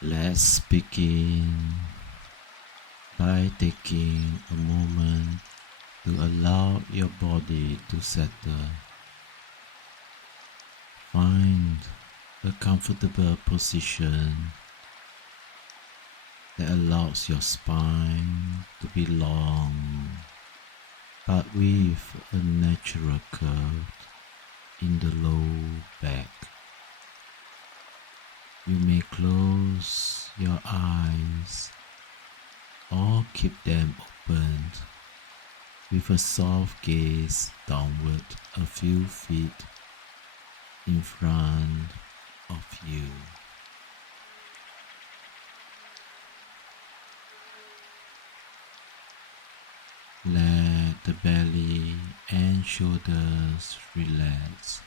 Let's begin by taking a moment to allow your body to settle. Find a comfortable position that allows your spine to be long but with a natural curve in the low back. You may close your eyes or keep them open with a soft gaze downward a few feet in front of you. Let the belly and shoulders relax.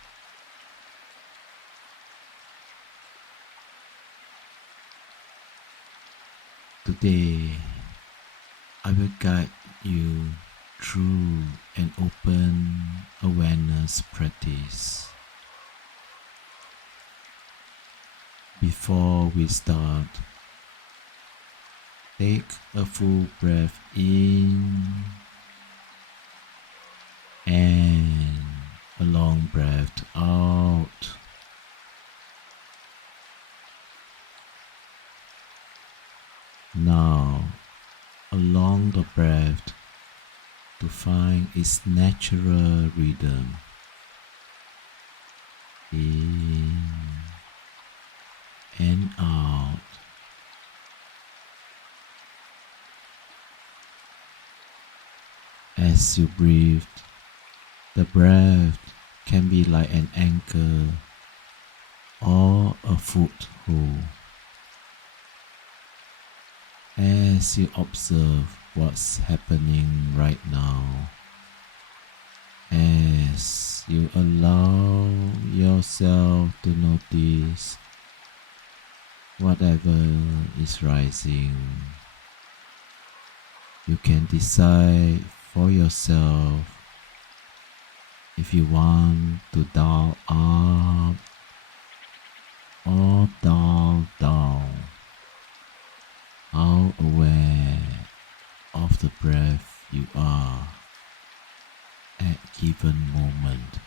Today, I will guide you through an open awareness practice. Before we start, take a full breath in and a long breath out. Now, along the breath to find its natural rhythm. In and out. As you breathe, the breath can be like an anchor or a foothold. As you observe what's happening right now, as you allow yourself to notice whatever is rising, you can decide for yourself if you want to dial up or dial down. How aware of the breath you are at given moment.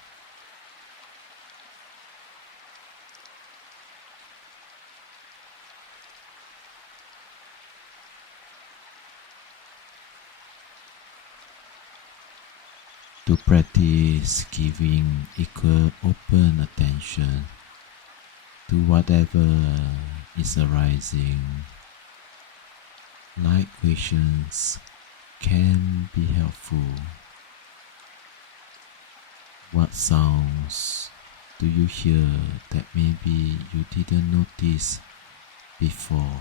To practice giving equal open attention to whatever is arising, light questions can be helpful. What sounds do you hear that maybe you didn't notice before?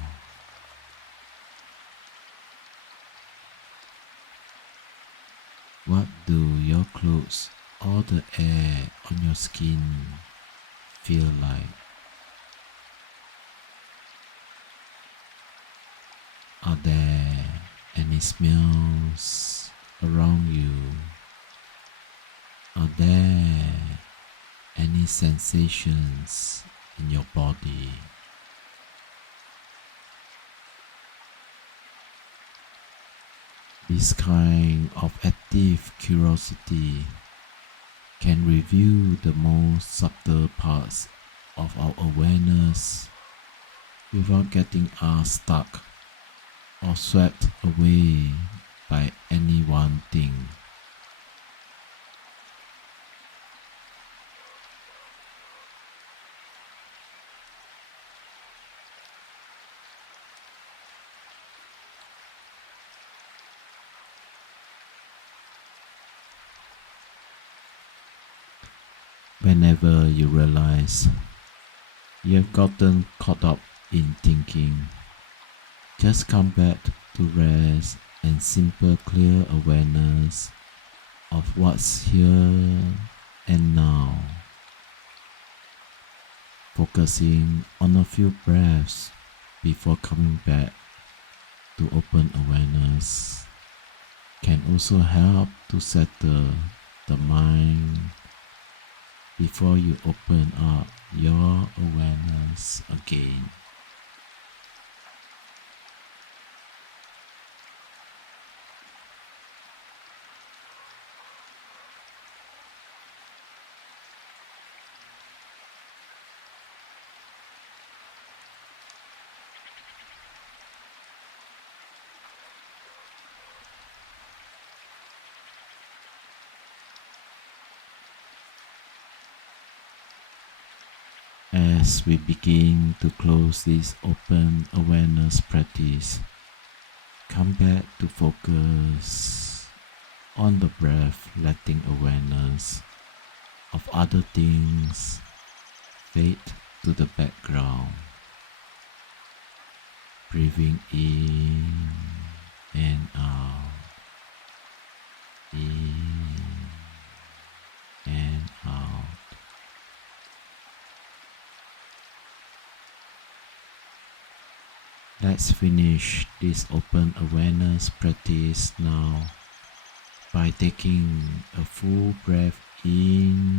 What do your clothes or the air on your skin feel like? Are there any smells around you? Are there any sensations in your body? This kind of active curiosity can reveal the most subtle parts of our awareness without getting us stuck or swept away by any one thing. Whenever you realize you have gotten caught up in thinking, just come back to rest and simple clear awareness of what's here and now. Focusing on a few breaths before coming back to open awareness can also help to settle the mind before you open up your awareness again. As we begin to close this open awareness practice, come back to focus on the breath, letting awareness of other things fade to the background. Breathing in and out, in and out. Let's finish this open awareness practice now by taking a full breath in